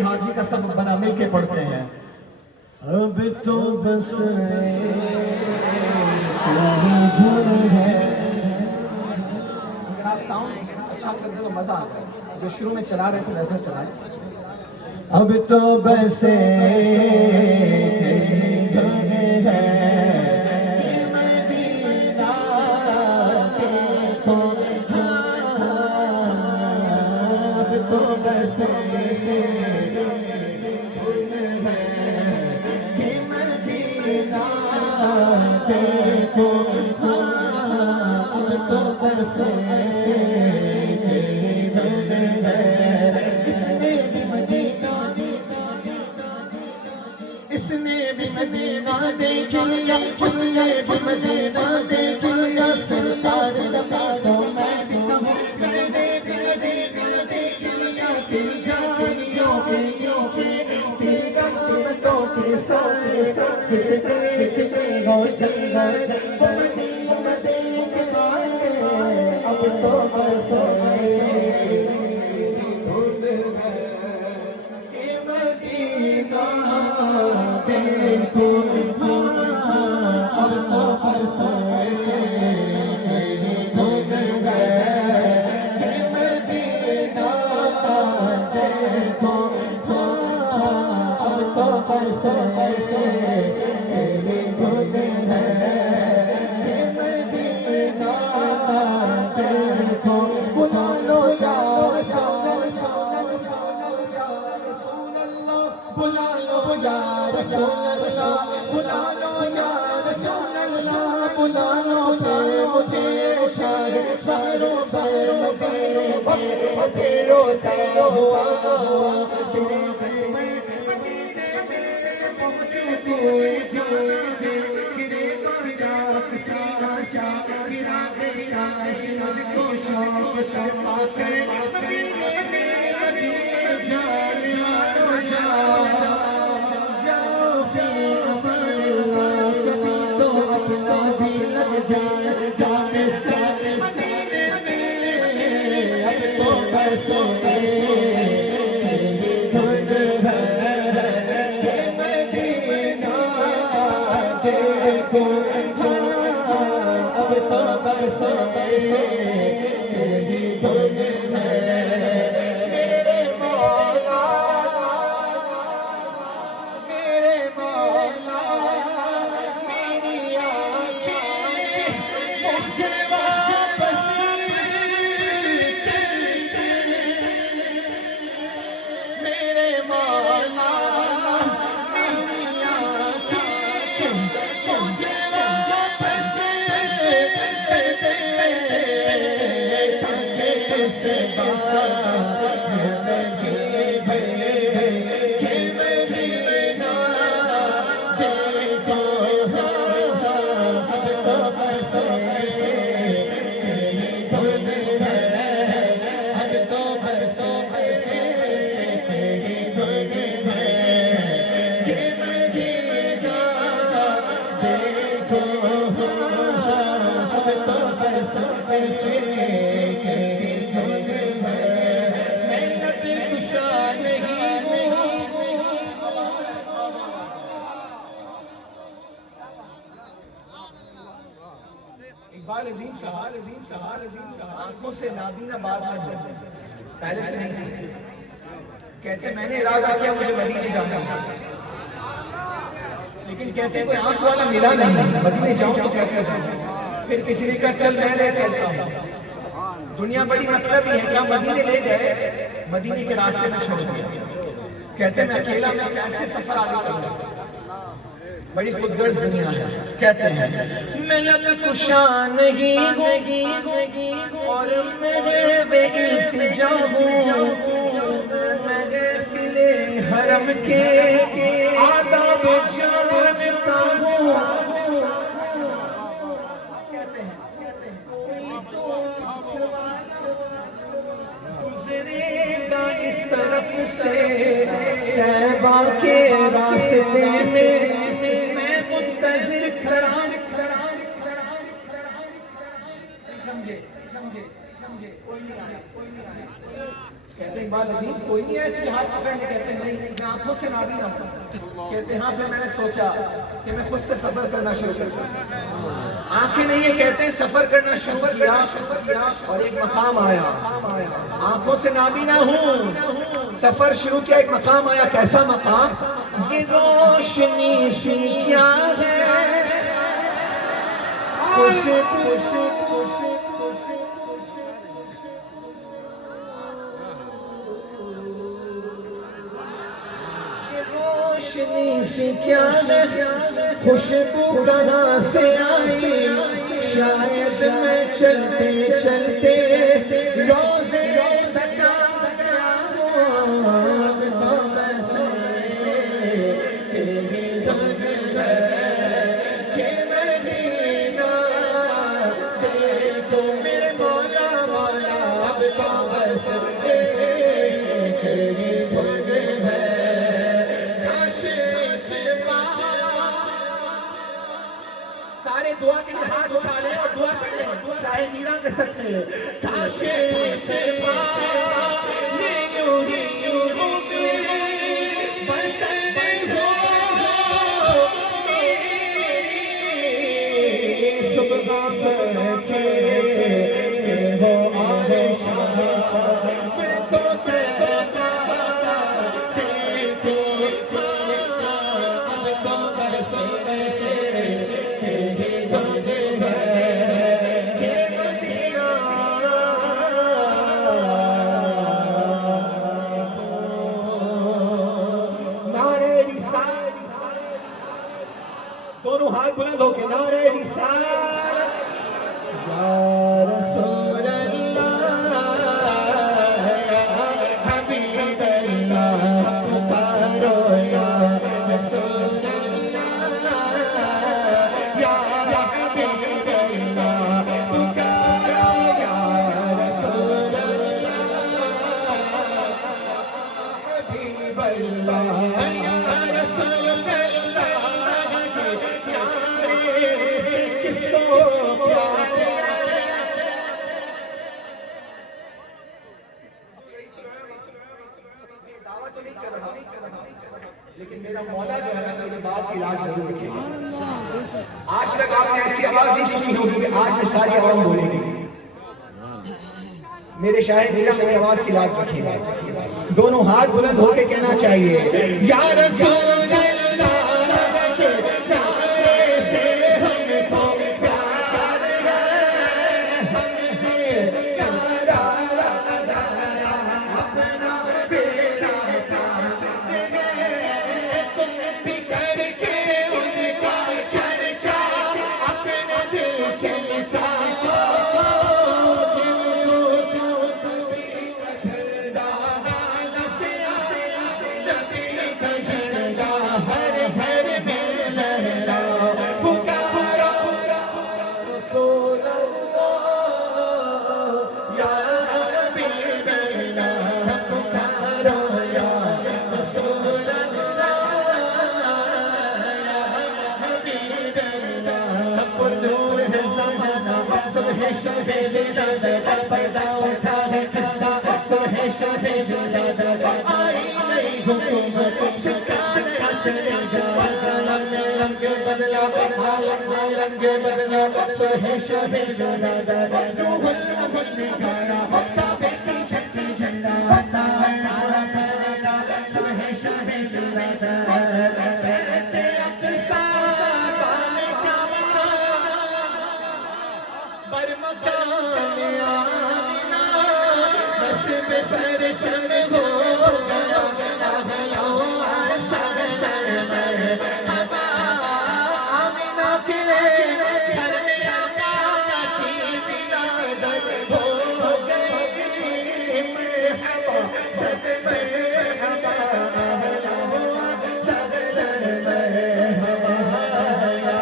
حاضری کا سبب بنا، مل کے پڑھتے ہیں۔ اب تو بس یہی دھن ہے۔ اگر آپ ساؤنڈ اچھا کرتے تو مزہ آتا ہے، جو شروع میں چلا رہے تھے ویسے چلائیں۔ اب تو بس یہی دھن ہے کہ مدینہ دیکھو، اب تو بس دیکھو، اب تو بس تیری دھن ہے۔ اس نے بھی مدینہ دیکھ لیا، اس نے بھی مدینہ دیکھ لیا، سرکار نبی تو میں بھی کہوں، میں نے بھی مدینہ دیکھ لیا، تیری جانیوں کے نیچے تیری قدموں کے ساتھ جس دیکھتے ہو جنت وہ مدینہ دیکھتا ہے۔ اب تو بس دھن ہے کہ مدینہ دیکھو، اب تو بس دھن ہے کہ مدینہ دیکھو، اب تو بس دھن ہے کہ مدینہ دیکھو۔ بلا لو یا رسول اللہ، بلا لو یا رسول اللہ، بلا لو یا رسول اللہ، بلا لو کہ مجھے شاہ شہروں پر مدینے پہ روتا ہوا تیرے مدینے میں پہنچے کوئی جانے گرے تو چاک سینا چاک گرا گرا مجھ کو شوق شما کر مدینے میں مدینے جان جاؤ فی امان اللہ، کبھی تو اپنا بھی لگ جائے داستان مدینے میں۔ اب تو بس تیری دھن ہے کہ مدینہ دیکھو، اب تو بس تیری دھن ہے۔ میرے مولا میرے مولا میری آنکھیں مجھے واپس کر دے، میرے مولا میری آنکھیں مجھے واپس کر دے، تاکہ اس بات میں جی کہ مدینہ دیکھو، اب تو بس تیری دھن ہے، اب تو بس تیری دھن ہے کہ مدینہ دیکھو، اب تو بس تیری دھن ہے۔ میں لب کشا نہیں ہوں، اقبال عظیم صاحب آنکھوں سے نابینا بعد میں ہوتے ہیں، پہلے سے نہیں تھی۔ کہتے میں نے ارادہ کیا مجھے مدینے جانا ہے، لیکن کہتے ہیں کوئی آنکھ والا ملا نہیں، مدینے جاؤں تو کیسے پھر کسی نے کہا چل میں چلتا ہوں، دنیا بڑی مطلب ہی ہے، کیا مدینے لے گئے، مدینے کے راستے میں چھوڑ دیا۔ کہتے میں اکیلا میں کیسے سفر آگے کروں، بڑی خود غرض دنیا ہے۔ کہتے ہیں میں لب کشا نہیں ہوں اور محو التجا ہوں، میں محفل حرم کے آداب جانتا ہوں۔ کہتے ہیں کوئی تو گزرے گا اس طرف سے طیبہ کے راستے میں، میں منتظر کھڑا۔ سمجھے کوئی نہیں آیا۔ کہتے ہیں اقبال عزیز کوئی نہیں ہے تجھے ہاتھ پکڑنے؟ کہتے ہیں نہیں، میں آنکھوں سے نابینا ہوں۔ کہتے ہیں ہاں، پھر میں نے سوچا کہ میں خود سے سفر کرنا شروع کرتا۔ آنکھیں نہیں ہے، کہتے ہیں سفر کرنا شروع کیا اور ایک مقام آیا۔ آنکھوں سے نابینا ہوں، سفر شروع کیا، ایک مقام آیا۔ کیسا مقام؟ یہ روشنی سی کیا ہے، روشنی سی کیا ہے، خوشبو کہاں سے آئی؟ شاید میں چلتے چلتے روزے بتا گیا ہوں، تو بس کہ مدینہ دیکھو میرے مولا مولا، اب تو بس سارے دعا کے لیے ہاتھ اٹھا لیں اور دعا کر لیں، شاہ میرا کر سکتے ہیں۔ دونوں ہاتھ بلند ہو کے نعرہ رسالت، یا رسول اللہ یا حبیب اللہ، پکارو یا رسول اللہ یا حبیب اللہ، پکارو یا رسول اللہ حبیب اللہ یا رسول اللہ۔ لیکن میرا مولا جو ہے نا میری بات کی علاج ضرور رکھے گا۔ آج تک آپ نے ایسی آواز نہیں سنی ہوگی کہ آج یہ ساری عوام بولے گی، میرے شاہد میرا میری آواز کی علاج رکھے گا۔ دونوں ہاتھ بلند ہو کے کہنا چاہیے یا رسول پردہ اٹھا ہے کس کا، تو ہے شب ولادت، آئی نئی حکومت سکان کا چلے جا، عالم نے رنگ بدلا، عالم نے رنگ بدلا، تو ہے شب ولادت، روح الامن نے گایا کعبے کی جھنڈی جھنڈا، نعرہ پھیلا، تو ہے شب ولادت، بیت اقصی بام کعبہ برمکان آمینہ، بس بسر چم ہو گیا اہلو سر ہوا، آمینہ کے گھر میں آقا کی ولادت ہو گئی، مرحبا سب مرحبا اہلو سب مرحبا یا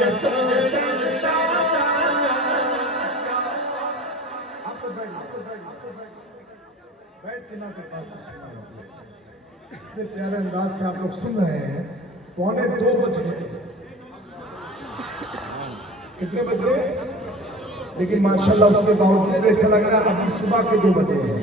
رسول اللہ۔ بیٹھ کے نہ کے بات سنا ہے، اتنے پیارے انداز سے آپ لوگ سن رہے ہیں۔ 1:45 بج گئے، کتنے بج گئے؟ لیکن ماشاءاللہ اس کے باوجود ایسا لگ رہا ہے ابھی صبح کے 2 بجے ہیں۔